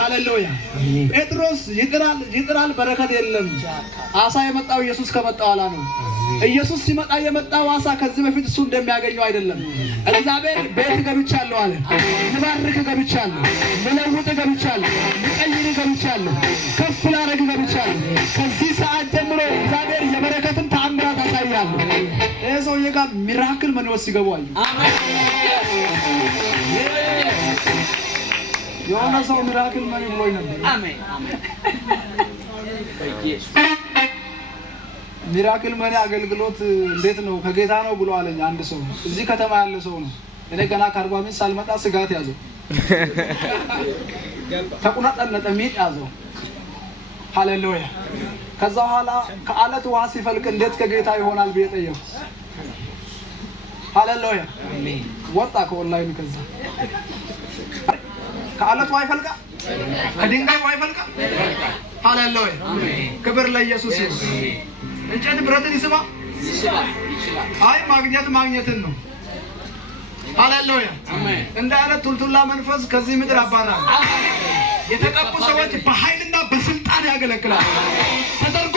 ሃሌሉያ ጴጥሮስ ይጥራል በረከት የለም አሳ የመጣው ኢየሱስ ከመጣው አላ ነው ኢየሱስ ሲመጣ የመጣው አሳ ከዚህ በፊት እሱ እንደሚያገኘው አይደለም እግዚአብሔር ቤት ገብቻለሁ አለ ልባርክ ገብቻለሁ ልለውጥ ገብቻለሁ ልቀይር ገብቻለሁ ከፍ ላረግ ገብቻለሁ ከዚህ ሰዓት ጀምሮ እግዚአብሔር የበረከትን ተአምራት ያሳያል እዛው የጋ ሚራክል መንፈስ ይገባል አሜን የሆነ ሰው ሚራክል ማን ብሎኝ ነበር አሜን በኢየሱስ ሚራክል ማን አገልግሎት እንዴት ነው ከጌታ ነው ብሎ አለኝ አንድ ሰው እዚህ ከተማ ያለ ሰው ነው እኔ ገና ከአርባ ምንጭ ሳልመጣ ስጋት ያዘው ተቁናጠነጠ ሚጥ ያዘው ሃሌሉያ ከዛ በኋላ ከአለት ውሃ ሲፈልቅ እንዴት ከጌታ ይሆናል ብዬ ጠየቅኩ ሃሌሉያ አሜን ወጣ ከኦንላይን ከዛ ከአለት ውሃ ይፈልቃ ከድንጋይ ውሃ ይፈልቃ ሃሌሉያ አሜን ክብር ለኢየሱስ ይሁን እንጨት ብረትን ይስባል አይ ማግኘትን ነው ሃሌሉያ አሜን እንደ አለት ቱልቱላ መንፈስ ከዚህ ምድር አባራል የተቀቡ ሰዎች በኃይልና በስልጣን ያገለግላል ተደርጎ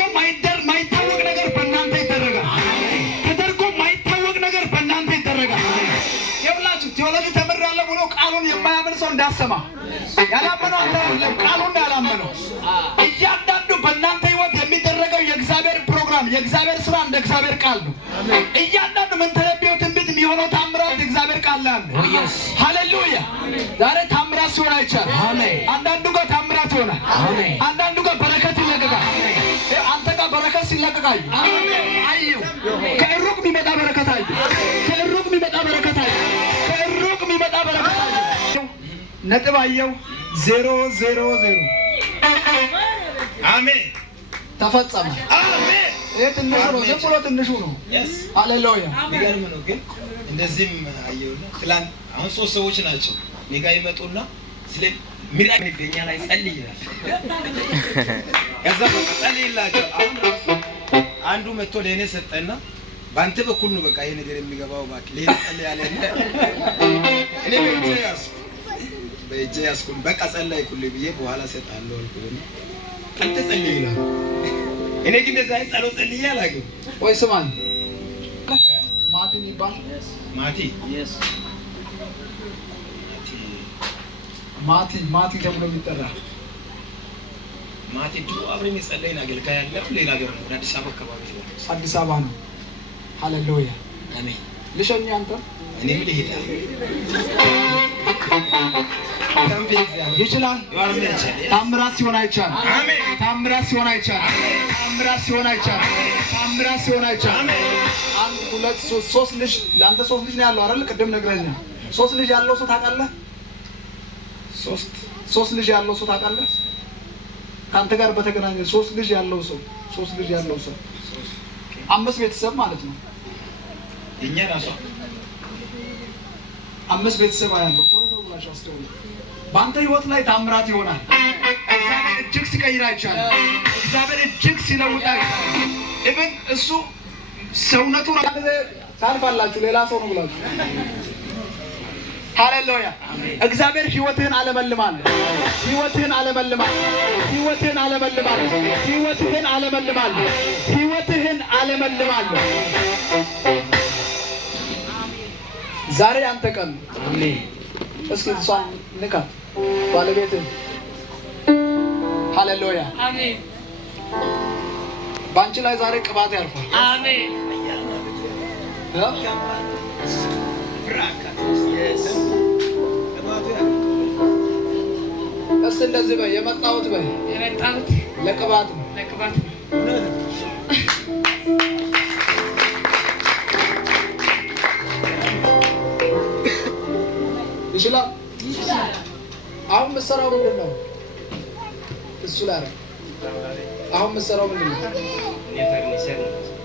ማይታወቅ ነገር በእናንተ ይደረጋል ተደርጎ ማይታወቅ ነገር በእናንተ ይደረጋል የብላችሁ ቴዎሎጂ ተመራለሁ ብሎ ቃሉን የማያምን ሰው እንዳሰማ ያላመነው አንተ ቃሉን ያላመነው እያንዳንዱ በእናንተ ህይወት የሚደረገው የእግዚአብሔር ፕሮግራም የእግዚአብሔር ስራ እንደ እግዚአብሔር ቃል ነው እያንዳንዱ ምን ተለብየው ትንቢት የሚሆነው ታምራት እግዚአብሔር ቃል አለ ሃሌሉያ ዛሬ ታምራት ሲሆን አይቻል አሜን አንዳንዱ ጋር ታምራት ይሆናል አሜን አንዳንዱ ጋር በረከት ይለቀቃል አንተ ጋር በረከት ሲለቀቃል አሜን አዩ ከሩቅ የሚመጣ በረከት አዩ ከሩቅ የሚመጣ በረከት አዩ ከሩቅ የሚመጣ በረከት አዩ ነጥብ አየው 000 አሜን ተፈጸመ አሜን የትንሹ ነው ዝም ብሎ ትንሹ ነው ሃሌሉያ ይገርም ነው ግን እንደዚህም አየውና ትላንት አሁን ሶስት ሰዎች ናቸው ኔጋ ይመጡና ስለ ሚራክል በእኛ ላይ ጸልይ ይላል ያዛ ጸልይላቸው አሁን አንዱ መጥቶ ለኔ ሰጠና ባንተ በኩል ነው በቃ ይሄ ነገር የሚገባው ባክ ለኔ ጸልይ ያለና እኔ በእጄ ያስኩኝ በቃ ጸልይኩልኝ ብዬ በኋላ ሰጣለሁ አልኩኝ አንተ ጸልይ ይላል እኔ ግን እንደዛ ጸሎት ጸልይ ያላገው ወይ ስማኝ ማቲ ይባል ማቲ yes ማቲ ተብሎ ይጠራል ማቲ ድሮ አብረን የጸለይን አገልጋይ ያለው ሌላ ሀገር ነው አዲስ አበባ አካባቢ ነው አዲስ አበባ ነው ሃሌሉያ አሜን ልሸኝ አንተ እኔም ልሄድ ይችላል ታምራት ሲሆን አይቻል አሜን ታምራት ሲሆን አይቻል ታምራት ሲሆን አይቻል ታምራት ሲሆን አይቻል አሜን አንድ ሁለት ሶስት ልጅ ለአንተ ሶስት ልጅ ነው ያለው አይደል ቅድም ነግረኛል ሶስት ልጅ ያለው ሰው ታውቃለህ ሶስት ልጅ ያለው ሰው ታውቃለህ ካንተ ጋር በተገናኘ ሶስት ልጅ ያለው ሰው አምስት ቤተሰብ ማለት ነው እኛ ራሱ አምስት ቤተሰብ ያለው ቶሎ ብላሽ አስተውሉ ባንተ ህይወት ላይ ታምራት ይሆናል እግዚአብሔር እጅግ ሲቀይር አይቻልም እግዚአብሔር እጅግ ሲለውጥ አይቻልም ኢቭን እሱ ሰውነቱን ታልፋላችሁ ሌላ ሰው ነው ብላችሁ ሃሌሉያ እግዚአብሔር ህይወትህን አለመልማል ህይወትህን አለመልማል ህይወትህን አለመልማል ህይወትህን አለመልማል ህይወትህን አለመልማል ዛሬ አንተ ቀን አሜን እስኪ እሷን ንካ ባለቤትህ ሃሌሉያ አሜን ባንቺ ላይ ዛሬ ቅባት ያርፋል አሜን እስቲ እንደዚህ በይ የመጣሁት ለቅባት ነው ይችላል አሁን መሰራው ምንድነው እሱ ላይ አሁን መሰራው ምንድነው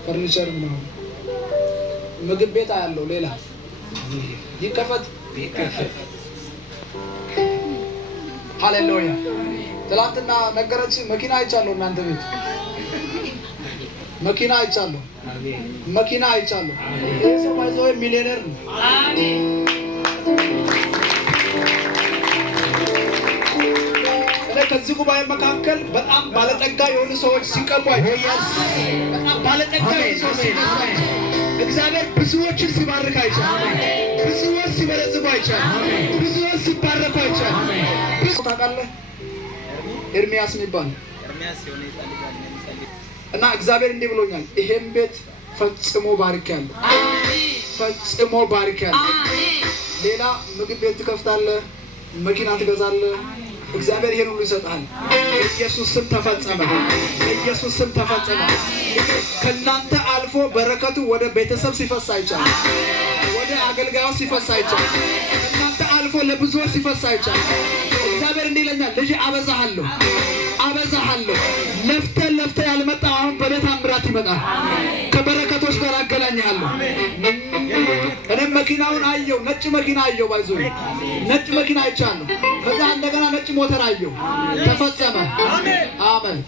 ፈርኒቸር ነው ምግብ ቤት ያለው ሌላ ይከፈት ሃሌሉያ ትላንትና ነገረች መኪና አይቻለሁ እናንተ ቤት መኪና አይቻለሁ ይሄ ሰው ማይዘው ሚሊዮነር ነው አሜን ከዚህ ጉባኤ መካከል በጣም ባለጠጋ የሆኑ ሰዎች ሲቀቡ አይቻል። በጣም ባለጠጋ የሆኑ ሰዎች እግዚአብሔር ብዙዎችን ሲባርክ አይቻል። ብዙዎች ሲበለጽጉ አይቻል። ብዙዎች ሲባረኩ አይቻል። ታውቃለህ ኤርሚያስ የሚባል እና እግዚአብሔር እንዲህ ብሎኛል፣ ይሄን ቤት ፈጽሞ ባርኬያለሁ። ፈጽሞ ባርኬያለሁ። ሌላ ምግብ ቤት ትከፍታለህ፣ መኪና ትገዛለህ፣ እግዚአብሔር ይሄን ሁሉ ይሰጣል። ኢየሱስ ስም ተፈጸመ። ኢየሱስ ስም ተፈጸመ። ከናንተ አልፎ በረከቱ ወደ ቤተሰብ ሲፈስ አይቻል። ወደ አገልጋዮች ሲፈስ አይቻል። ከናንተ አልፎ ለብዙዎች ሲፈስ አይቻል። እግዚአብሔር እንዲህ ይለኛል፣ ልጅ አበዛሃለሁ፣ አበዛሃለሁ። ለፍተ ያልመጣ አሁን በቤት አምራት ይመጣል። ከበረከቶች ጋር አገናኛለሁ። እኔም መኪናውን አየው፣ ነጭ መኪና አየው። ባይዞ ነጭ መኪና አይቻለሁ። ከዛ እንደገና ነጭ ሞተር አየው። ተፈጸመ። አሜን።